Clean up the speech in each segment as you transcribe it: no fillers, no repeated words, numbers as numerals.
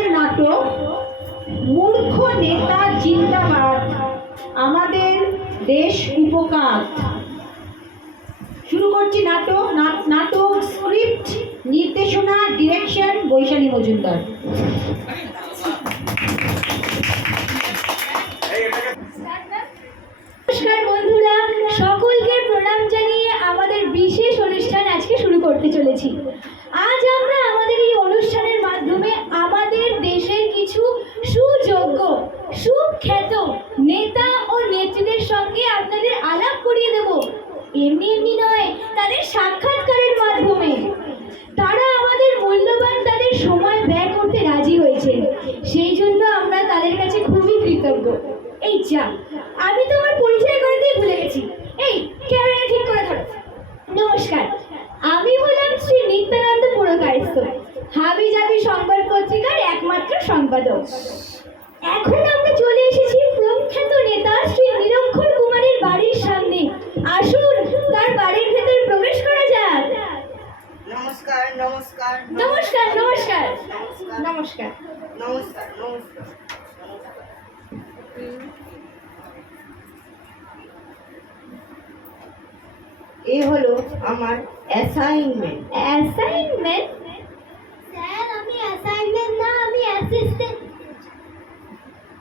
আমাদের নাটক মূর্খ নেতা জিন্দাবাদ, আমাদের দেশ উপকার। শুরু করছি নাটক। নাটক স্ক্রিপ্ট, নির্দেশনা, ডিরেকশন বৈশালী মজুমদার। নমস্কার বন্ধুরা, সকলকে প্রণাম জানিয়ে আমাদের বিশেষ অনুষ্ঠান আজকে শুরু করতে চলেছি। আজ আমরা আমাদের এই অনুষ্ঠানের মাধ্যমে আমাদের দেশের কিছু সুযোগ্য সুখ্যাত নেতা ও নেত্রীদের সঙ্গে আপনাদের আলাপ করিয়ে দেব। এমনি এমনি নয়, তাদের সাক্ষাৎকারের মাধ্যমে। তারা আমাদের মূল্যবান তাদের সময় ব্যয় করতে রাজি হয়েছে, সেই জন্য আমরা তাদের কাছে খুবই কৃতজ্ঞ। এই যা, আমি তো আমার পরিচয় করে দিয়ে ভুলে গেছি। এই ক্যামেরা ঠিক করে ধরো। নমস্কার, আমি হলাম শ্রী নিত্যানন্দ পুরকায়স্থ, হাবি জাবি সংবাদ পত্রিকার একমাত্র সম্পাদক। এখন আমরা চলে এসেছি প্রখ্যাত নেতা শ্রী নিরক্ষর কুমারের বাড়ির সামনে। আসুন, তার বাড়ির ভেতর প্রবেশ করা যাক। নমস্কার নমস্কার নমস্কার নমস্কার নমস্কার নমস্কার। নমস্কার নমস্কার। এই হলো আমার অ্যাসাইনমেন্ট। অ্যাসাইনমেন্ট? স্যার, আমি অ্যাসাইনমেন্ট না, আমি অ্যাসিস্ট্যান্ট।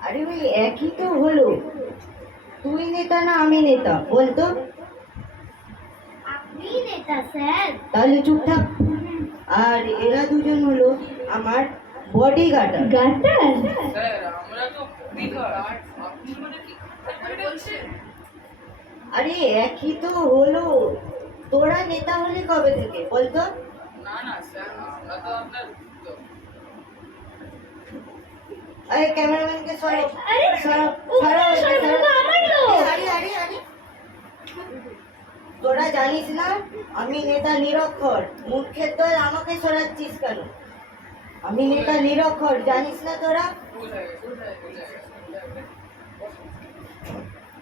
আরে ওই একই তো হলো। তুই নেতা না আমি নেতা বলতো? আপনি নেতা স্যার। তাহলে চুপ থাক। আর এরা দুজন হলো আমার বডি গার্ডার। গাটার? স্যার আমরা তো বডিগার্ড, আপনি মানে কি বলছেন? আরে একই তো হলো। তোরা নেতা হলি কবে থেকে বলতো? না না স্যার, আমরা তো আপনার ভক্ত। আরে ক্যামেরাম্যানকে সরো আরে, সরো ওখানে সরো, ওটা আমার লোক। আরে আরে আরে, তোরা জানিস না আমি নেতা নিরক্ষর? মূর্খের দল, আমাকে সরাচ্ছিস কেন? আমি নেতা নিরক্ষর, জানিস না তোরা? বুঝা গেছে।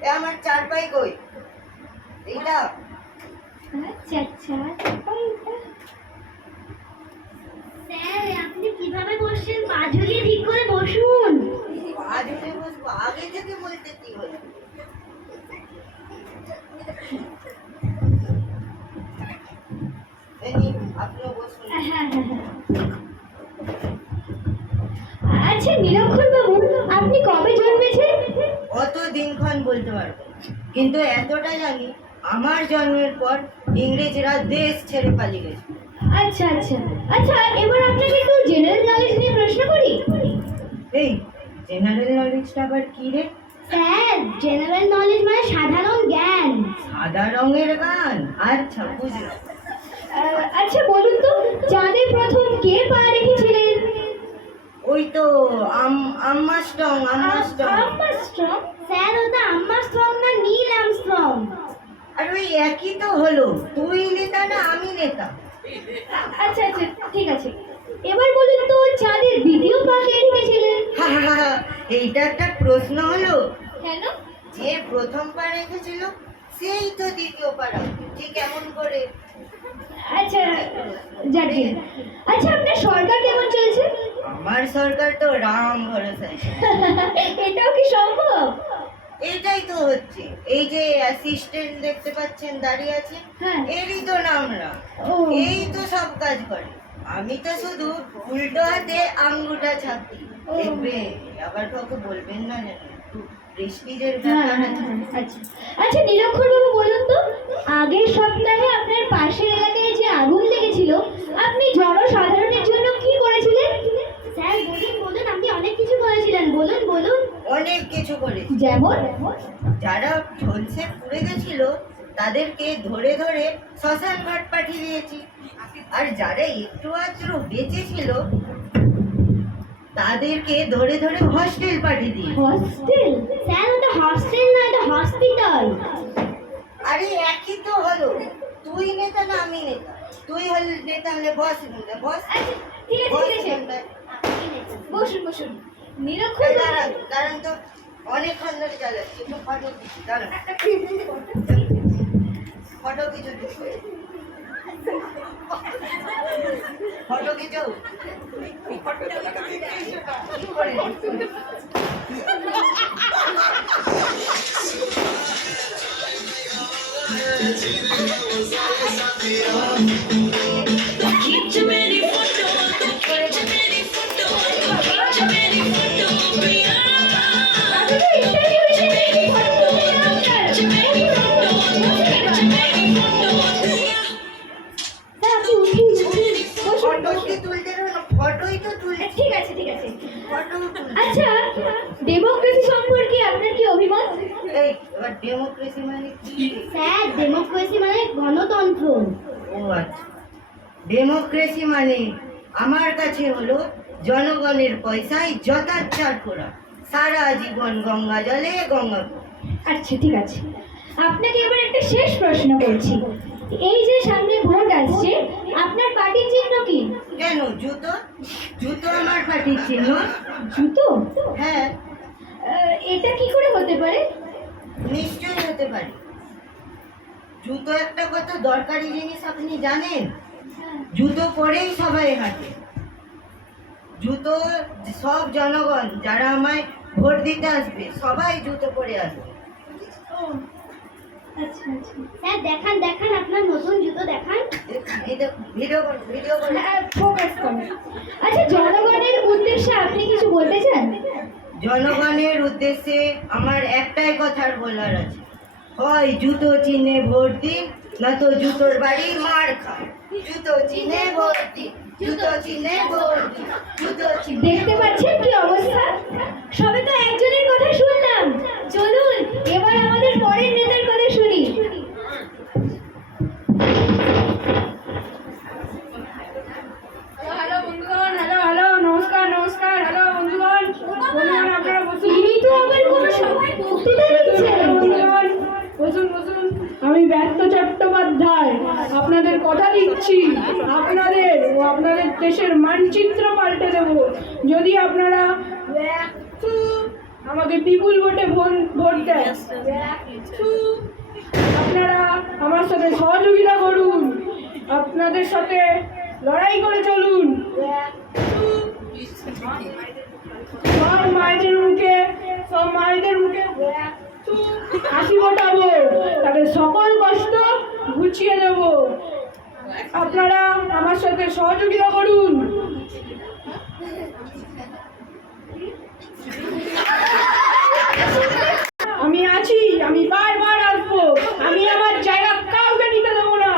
এ আমার চারপাই কই? এইটা আচ্ছা আচ্ছা। স্যার, আপনি কিভাবে বসছেন? পা ঝুলিয়ে ঠিক করে বসুন। আজ উঠে বসবো? আগে থেকে বলতে কি হলো? আপনিও বসুন। হ্যাঁ হ্যাঁ হ্যাঁ। আচ্ছা নিরক্ষর বাবু, আপনি কবে জন্মেছেন? অত দিনক্ষণ বলতে পারবো না। কিন্তু এতটা জানি, আমার জন্মের পর ইংরেজরা দেশ ছেড়ে পালিয়ে গেছে। আচ্ছা আচ্ছা আচ্ছা, এবার আপনাকে একটু জেনারেল নলেজ নিয়ে প্রশ্ন করি। এই জেনারেল নলেজটা আবার কি রে? স্যার, জেনারেল নলেজ মানে সাধারণ জ্ঞান। সাদা রঙের গান? আচ্ছা বুঝলাম। আচ্ছা বলুন তো, চাঁদে প্রথম কে পা রেখেছিলেন? ওই তো আম্মাস্ট্রং। আর্মস্ট্রং? স্যার, ওটা আর্মস্ট্রং না, নীল আর্মস্ট্রং। আর ওই একই তো হলো। তুই নেতা না আমি নেতা? আচ্ছা আচ্ছা, ঠিক আছে। এবার বলুন তো, চাঁদের দ্বিতীয় পা কে রেখেছিলেন? এইটা একটা প্রশ্ন হলো? কেন? যে প্রথম পা রেখেছিল সেই তো দ্বিতীয় পা রাখবে, ঠিক এমন করে। আচ্ছা যাকে। আচ্ছা, আপনার সরকার কেমন চলছে? আমার সরকার তো রাম ভরসা। এটাও কি সম্ভব? এটাই তো হচ্ছে। এই যে অ্যাসিস্ট্যান্ট দেখতে পাচ্ছেন দাঁড়িয়ে আছে, হ্যাঁ। এরই তো নামরা। ও। এই তো সব কাজ করে, আমি তো শুধু উল্টো হাতে আঙ্গুটা ছাপি। ও। দেখবে আবার কাউকে বলবেন না, যেন একটু প্রেস্টিজের হ্যাঁ ব্যাপার হ্যাঁ আছে। হ্যাঁ, আচ্ছা আচ্ছা নিরক্ষর বাবু, বলুন তো, আগের সপ্তাহে আপনার পাশের এলাকায় যে আগুন লেগেছিল, আপনি জনসাধারণের জন্য কি করেছিলেন? স্যার বলুন বলুন, আপনি অনেক কিছু করেছিলেন, বলুন বলুন। অনেক কিছু করেছি। যেমন? যারা ঝলসে পুড়ে গেছিল তাদেরকে ধরে ধরে শ্মশান ঘাট পাঠিয়ে দিয়েছি। আর যারা একটু আধটু বেঁচে ছিল তাদেরকে ধরে ধরে হস্টেল পাঠিয়ে দিয়েছি। হস্টেল? স্যার, ওটা হস্টেল না, এটা হসপিটাল। আরে একই তো হলো। তুই নেতা না আমি নেতা? তুই হলে নেতা হলে বস বস। আচ্ছা ঠিক আছে বস ঠিক আছে, এখানটায়। বসুন বসুন। নিরক্ষর বাবু, দাঁড়ান দাঁড়ান তো, অনেকক্ষণ ধরে চালাচ্ছি, একটু ফটো দিচ্ছি, দাঁড়ান। ফটো কিছু ফটো কিছু করে নি। ফটো কি তুলতে হবে না? ফটোই তো তুলছি। ঠিক আছে ঠিক আছে। ফটো তুলছি। আচ্ছা, ডেমোক্রেসি সম্পর্কে আপনার কি অভিমত? এই এবার ডেমোক্রেসি মানে কি? স্যার, ডেমোক্রেসি মানে গণতন্ত্র। ও আচ্ছা, ডেমোক্রেসি মানে আমার কাছে হলো জনগণের পয়সায় যথাচার করা, সারা জীবন গঙ্গা জলে গঙ্গা। আচ্ছা ঠিক আছে, আপনাকে এবার একটা শেষ প্রশ্ন করছি। এই যে সামনে ভোট আসছে, আপনার পার্টির চিহ্ন কি? কেন জুতো? জুতো আমার পার্টির চিহ্ন। জুতো? হ্যাঁ, এটা কি করে হতে পারে? নিশ্চয়ই হতে পারে। জুতো একটা কত দরকারি জিনিস আপনি জানেন? জুতো পরেই সবাই হাঁটে। জুতো সব জনগণ যারা আমায় ভোট দিতে আসবে সবাই জুতো পরে আসবে। আচ্ছা আচ্ছা। স্যার দেখান দেখান, আপনার নতুন জুতো দেখান। ভিডিও করে ফোকাস করুন। আচ্ছা, জনগণের উদ্দেশ্যে আপনি কিছু বলতে চান? জনগণের উদ্দেশ্যে আমার একটাই কথা বলার আছে, হয় জুতো চিহ্নে ভোট দিন, নয়তো জুতোর বাড়ি মার খান। জুতো চিহ্নে ভোট দিন, জুতো চিহ্নে ভোট দিন, জুতো চিহ্নে। দেখতে পাচ্ছেন কি অবস্থা? সবে তো একজনের কথা শুনলাম, চলুন এবার আমাদের পরের নেতার কথা শুনি। হ্যালো বন্ধুগণ, হ্যালো নমস্কার হ্যালো বন্ধুগণ, আপনারা বসুন। তিনি তো আবার কোনো সভায় বক্তৃতা দিচ্ছেন। বন্ধুগণ, বসুন। আমি ব্যর্থ চট্টোপাধ্যায় আপনাদের কথা দিচ্ছি, আপনাদের ও আপনাদের দেশের মানচিত্র পাল্টে দেব যদি আপনারা আমাকে বিপুল ভোটে ভোট দেন। আপনারা আমার সাথে সহযোগিতা করুন, আপনাদের সাথে লড়াই করে চলুন। সব মায়েদের মুখে হাসি ফোটাবো, তাদের সকল কষ্ট ঘুচিয়ে দেব। আপনারা আমার সাথে সহযোগিতা করুন। আমি আছি, আমি বারবার আসবো, আমি আমার জায়গা কাউকে নিতে দেবো না।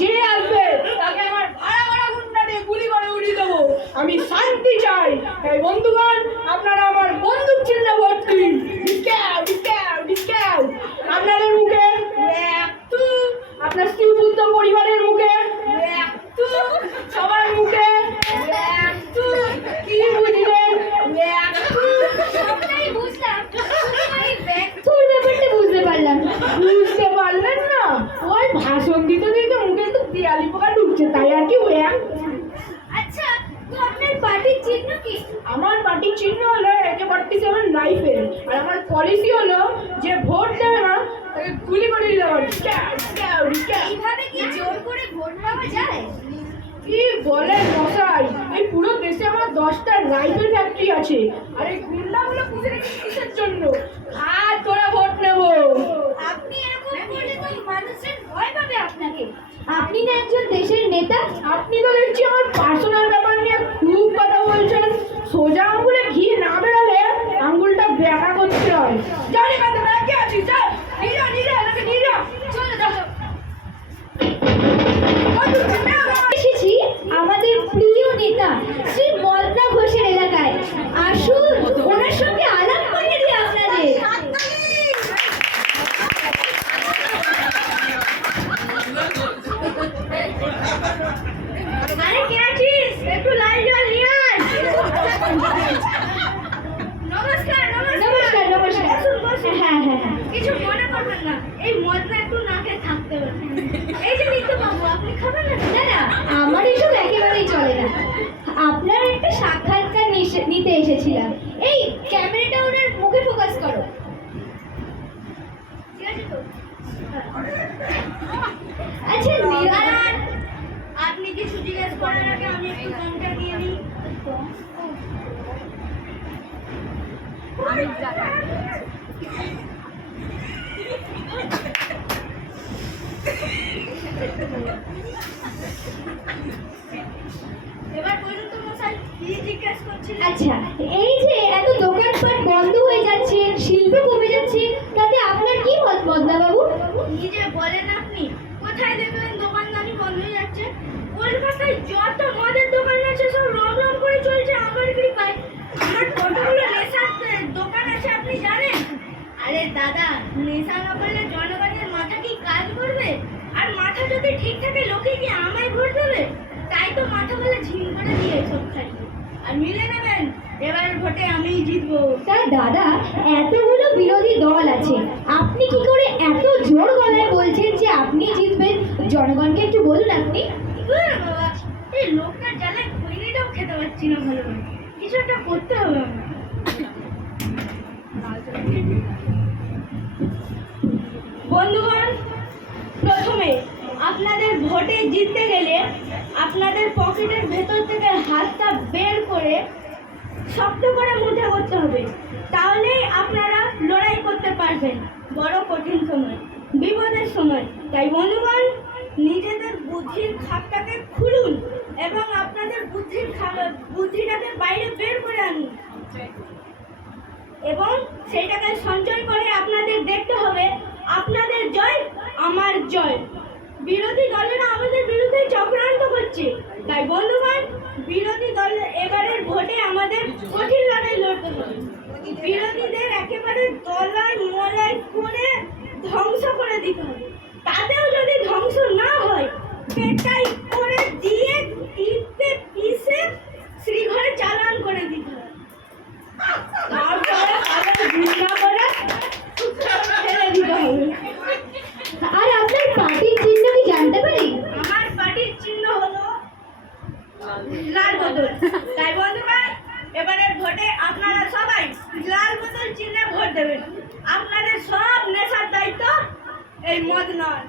যে আসবে তাকে আমার ভাড়া গুন্ডা দিয়ে গুলি করে উড়িয়ে দেবো। আমি শান্তি চাই। তাই বন্ধুগণ, আপনারা আমার বন্দুক চিহ্নে ভোট দিন। আপনাদের মুখে আপনার স্ত্রীপুত্র পরিবারের মুখে সবার মুখে কি বুঝলেন? সবটাই বুঝলাম, এই ব্যর্থর ব্যাপারটা বুঝতে পারলাম না। বুঝতে পারলেন না? ওই ভাষণ দিতে মুখে তো দেয়ালি পোকা ঢুকছে, তাই আর কি। আচ্ছা, তো আপনার পার্টির চিহ্ন কি? আমার পার্টির চিহ্ন হলো AK-47 রাইফেল, আর আমার পলিসি হলো যে ভোট দেবে না তাকে গুলি করে দেওয়া। এইভাবে কি জোর করে ভোট পাওয়া যায়? কি বলেন মশাই, এই পুরো দেশে আমার 10টা রাইফেল ফ্যাক্টরি আছে, আর এই গুন্ডাগুলো পুষে রেখেছে কিসের জন্য? আর তোরা ভোট নেবো। আপনি এরকম করলে তো মানুষজন ভয় পাবে আপনাকে। আপনি না একজন দেশের নেতা? আপনি তো দেখছি আমার পার্সোনাল ব্যাপার নিয়ে খুব কথা বলছেন। সোজা আঙ্গুলে ঘি না বেরোলে আঙ্গুলটা ব্যাকা করতে হয়। জানি কাছে ব্যাগে আছি, চল নিয়ে যা এনাকে নিয়ে যা। চলো চলো। এসেছি আমাদের প্রিয় নেতা শ্রী মদনা ঘোষের এলাকায়। আসুন, ওনার সঙ্গে আলাপ করিয়ে দিই আপনাদের। আরে কে আছিস? একটু লাইন জল নিয়ে আয়। নমস্কার নমস্কার নমস্কার। হ্যাঁ হ্যাঁ হ্যাঁ, কিছু মনে করবেন না, এই মদনা একটু নাকে থাকতে হবে। এই যে নিত্য বাবু, আপনি খাবেন না? না না, আমার এসব একেবারেই চলে না। আপনার একটা সাক্ষাৎকার নিতে এসেছিলাম। এই ক্যামেরাটা ওনার মুখে ফোকাস করো। ঠিক আছে তো? আচ্ছা নিরালান, আপনি কিছু জিজ্ঞেস করার আগে আমি একটু দমটা নিয়ে নিই। এবার বলুন তো মশাই কি জিজ্ঞেস করছিলেন? আচ্ছা, এই যে এত দোকানপাট বন্ধ হয়ে যাচ্ছে, শিল্প কমে যাচ্ছে, তাতে আপনার কি মত পদ্মা বাবু? কি যে বলেন আপনি, কোথায় দেখবেন দোকানদারি বন্ধ হয়ে যাচ্ছে? কলকাতায় যত মদের দোকান আছে সব রম রম করে চলছে আমার কৃপায়। আমার কতগুলো নেশার দোকান আছে আপনি জানেন? আরে দাদা, নেশা না করলে জনগণের মাথা কি কাজ করবে? আর মাথা যদি ঠিক থাকে লোকে কি আমায় ভোট দেবে? তাই তো মাথা বলে ঝিম করে দিয়ে সব খাইছে। আর মিলে নেবেন, এবারের ভোটে আমিই জিতবো। তা দাদা, এতগুলো বিরোধী দল আছে, আপনি কি করে এত জোর গলায় বলছেন যে আপনি জিতবেন? জনগণকে একটু বলুন আপনি। বাবা, এই লোকটার জ্বালায় খৈনিটাও খেতে পারছি না ভালো করে। কিছু একটা করতে হবে আমার। বন্ধুগণ, প্রথমে আপনাদের ভোটে জিততে গেলে আপনাদের পকেটের ভেতর থেকে হাতটা বের করে শক্ত করে মুঠে করতে হবে, তাহলেই আপনারা লড়াই করতে পারবেন বড় কঠিন সময়, বিপদের সময়। তাই বন্ধুগণ, নিজেদের বুদ্ধির খাপটাকে খুলুন এবং আপনাদের বুদ্ধিটাকে বাইরে বের করে আনুন এবং সেইটাকে সঞ্চয় করে আপনাদের দেখতে হবে আপনাদের জয় আমার জয়। বিরোধী দলেরা আমাদের বিরুদ্ধে চক্রান্ত করছে, তাই বন্ধুগণ, বিরোধী দলের এবারের ভোটে আমাদের কঠিন লড়াই লড়তে হবে। বিরোধীদের একেবারে দলায় মলায় করে ধ্বংস করে দিতে হবে। তাতেও যদি ধ্বংস না হয়, পেটাই করে দিয়ে টিপে পিষে শ্রীঘরে চালান করে দিতে হবে। তারপরে আবার ঘৃণা করে ফেলে দিতে হবে। আর আপনার পার্টির চিহ্ন কি জানতে পারি? আমার পার্টির চিহ্ন হলো লাল বোতল। তাই বন্ধুগণ, এবারের ভোটে আপনারা সবাই লাল বোতল চিহ্নে ভোট দেবেন। আপনাদের সব নেশার দায়িত্ব এই মদ নয়।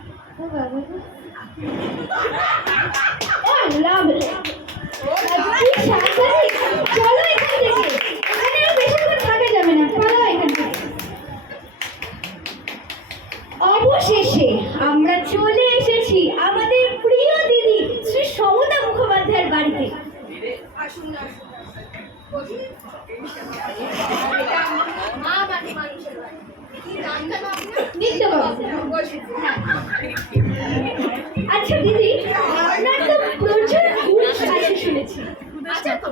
চলো এখান থেকে, এখানে আর বেশিক্ষণ থাকা যাবে না, পালাও এখান থেকে। অবশেষে আমরা চলে এসেছি আমাদের প্রিয় দিদি শ্রী সমতা মুখোপাধ্যায়ের বাড়িতে। আসুন আসুন, আচ্ছা দিদি, আপনার তো প্রচুর গুণ আছে শুনেছি। আচ্ছা তো,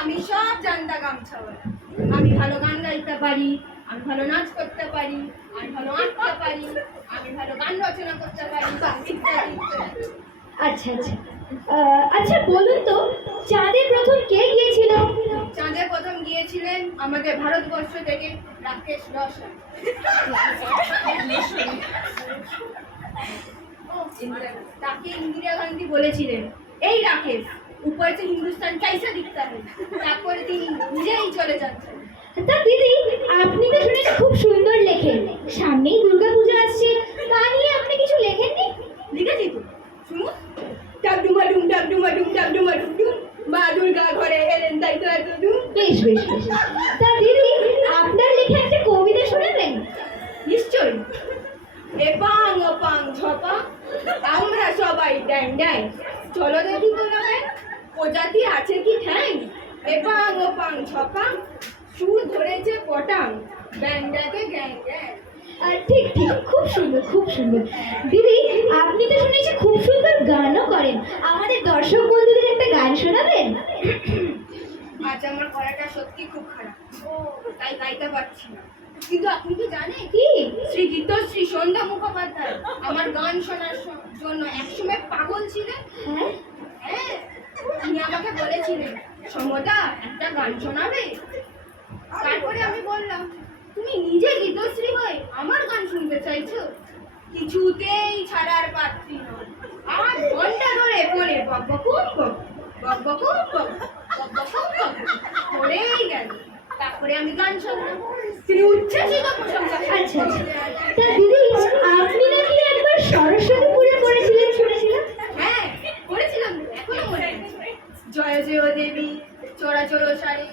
আমি সব জানতা গামছাওয়ালা। আমি ভালো গান গাইতে পারি, আমি ভালো নাচ করতে পারি, আমি ভালো আঁকতে পারি, আমি ভালো গান রচনা করতে পারি, ইত্যাদি ইত্যাদি। আচ্ছা আচ্ছা, আচ্ছা বলুন তো, চাঁদে প্রথম কে গিয়েছিল? চাঁদে প্রথম গিয়েছিলেন আমাদের ভারতবর্ষ থেকে রাকেশ রোশন। তাকে ইন্দিরা গান্ধী বলেছিলেন, এই রাকেশ, উপর से हिंदुस्तान कैसा दिखता है। তারপরে তিনি নিজেই চলে যাচ্ছেন। তা দিদি, আপনি তো শুনেছি খুব সুন্দর লেখেন। সামনেই দুর্গাপূজা আসছে, তা নিয়ে আপনি কিছু লেখেননি? লিখেছি তো, শুনুন। ডাবডুমাডুম ডাবডুমাডুম ডাবডুমাডুম, মা দুর্গা ঘরে এলেন তাই তো এত দুম। বেশ বেশ বেশ। তা দিদি, আপনার লেখা একটা কবিতা শোনাবেন? নিশ্চয়ই। এপাং ওপাং ঝপাং, আমরা সবাই ড্যাং ড্যাং, চলো দেখি তো নামে প্রজাতি আছে কি ঠ্যাং। এপাং ওপাং ঝপাং, সুর ধরেছে পটাং, ব্যাংডাকে গ্যাং গ্যাং। ঠিক ঠিক, খুব সুন্দর খুব সুন্দর। দিদি, আপনি তো শুনেছি খুব সুন্দর গানও করেন, আমাদের দর্শক বন্ধুদের একটা গান শোনাবেন? আজ আমার গলাটা সত্যি খুব খারাপ, তাই গাইতে পারছি না। কিন্তু আপনি কি জানেন কি? শ্রী গীতশ্রী সন্ধ্যা মুখোপাধ্যায় আমার গান শোনার জন্য একসময় পাগল ছিলেন। হ্যাঁ হ্যাঁ, তিনি আমাকে বলেছিলেন, সমতা একটা গান শোনাবে। তারপরে আমি বললাম, তুমি নিজে গীতশ্রী হয়ে আমার গান শুনতে চাইছো? কিছুতেই ছাড়ার পাত্রী নয়। আমার ঘন্টা ধরে ফোনে বকবকুম বক বকবকুম বক বকবকুম বক করেই গেল। তারপরে আমি গান শুনলাম, তিনি উচ্ছ্বাসিত প্রশংসা। আচ্ছা আচ্ছা। তা দিদি, আপনি নাকি একবার সরস্বতী পুজো করেছিলেন শুনেছিলাম? হ্যাঁ, করেছিলাম, এখনো মনে আছে। জয় জয় দেবী চরাচর সারি,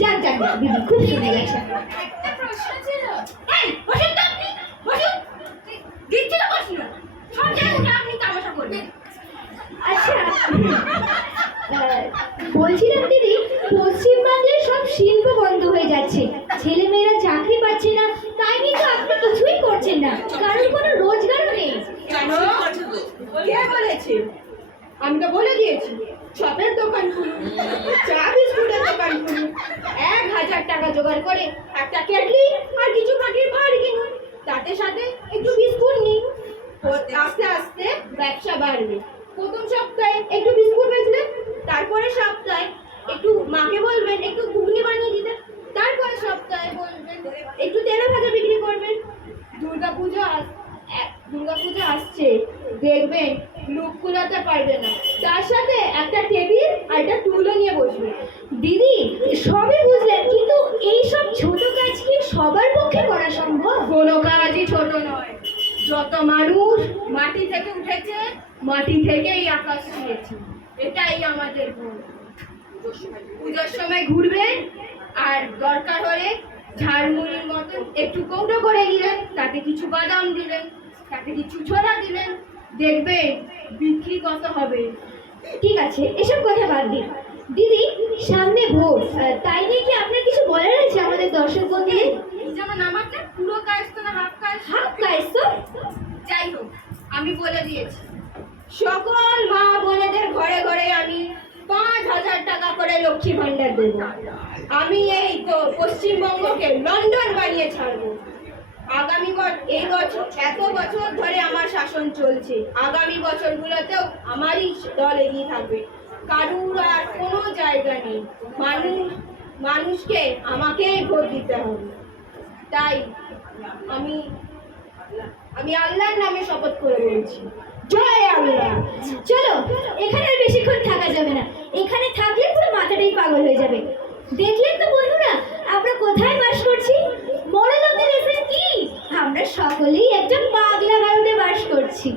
যাক যাক যাক, দিদি খুব শুনে গেছে। একটা প্রশ্ন ছিল। এই বসুন তো আপনি, বসুন। দিচ্ছি তো বসুন না। সব জায়গায় উঠে আপনি তামাশা করবেন। আচ্ছা, বলছিলাম দিদি, পশ্চিমবাংলার সব শিল্প বন্ধ হয়ে যাচ্ছে, ছেলেমেয়েরা চাকরি পাচ্ছে না, তাই নিয়ে তো আপনি কিছুই করছেন না, কারণ কোনো রোজগারও নেই। কেন? কে বলেছে? আমি তো বলে দিয়েছি, চপের দোকান খুলুন, চা বিস্কুটের দোকান খুলুন, 1000 টাকা জোগাড় করে একটা কেটলি আর কিছু মাটির ভাঁড় কিনুন, তাতে সাথে একটু বিস্কুট নিন। আস্তে আস্তে ব্যবসা বাড়বে। প্রথম সপ্তাহে একটু বিস্কুট বেচলেন, তারপরে সপ্তাহে একটু মাকে বলবেন একটু ঘুগনি বানিয়ে দিতে, তারপরে সপ্তাহে বলবেন একটু তেলে ভাজা বিক্রি করবেন। দুর্গাপুজো আসছে, দেখবেন লোক কুলাতে পারবে না, তার সাথে একটা টেবিল আর একটা টুলও নিয়ে বসবে। দিদি সবই বুঝলেন, কিন্তু এই সব ছোট কাজ কি সবার পক্ষে করা সম্ভব? কোনো কাজই ছোট নয়। যত মানুষ মাটি থেকে উঠেছে, মাটি থেকেই আকাশ ছুঁয়েছে, এটাই আমাদের ভুল। পুজোর সময় ঘুরবেন আর দরকার হলে ঝাড়মুড়ির মতন একটু কৌটো করে নিলেন, তাতে কিছু বাদাম দিলেন, তাতে কিছু ছোলা দিলেন, দেখবেন বিক্রি কত হবে। ঠিক আছে, এসব কথা বাদ দিন। দিদি সামনে ভোট, তাই নিয়ে কি আপনার কিছু বলার আছে আমাদের দর্শক বন্ধুদের? যেমন আমাকে পুরো কাজ তো না, হাফ কাজ। হাফ কাজ তো? যাই হোক, আমি বলে দিয়েছি। সকল মা বোনেদের ঘরে ঘরে আমি 5000 টাকা করে লক্ষ্মী ভান্ডার দেব। আমি এই তো পশ্চিমবঙ্গকে লন্ডন বানিয়ে ছাড়বো। আগামী এই বছর, এত বছর ধরে আমার শাসন চলছে, আগামী বছরগুলোতেও আমারই দল এগিয়ে থাকবে। কারুর আর কোনো জায়গা নেই। মানুষকে আমাকেই ভোট দিতে হবে। তাই আমি আল্লাহর নামে শপথ করে বলছি, জয় আল্লাহ। চলো, এখানে আর বেশিক্ষণ থাকা যাবে না, এখানে থাকলে পুরো মাথাটাই পাগল হয়ে যাবে। দেখলেন তো বন্ধুরা, আমরা কোথায় বাস করছি? মরলতে লেসেন কি, আমরা সকলেই একটা পাগলা ভারতে বাস করছি।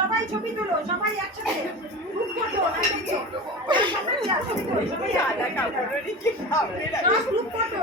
সবাই ছবি তুলো, সবাই একসাথে গ্রুপ ফটো, সবাই গ্রুপ ফটো।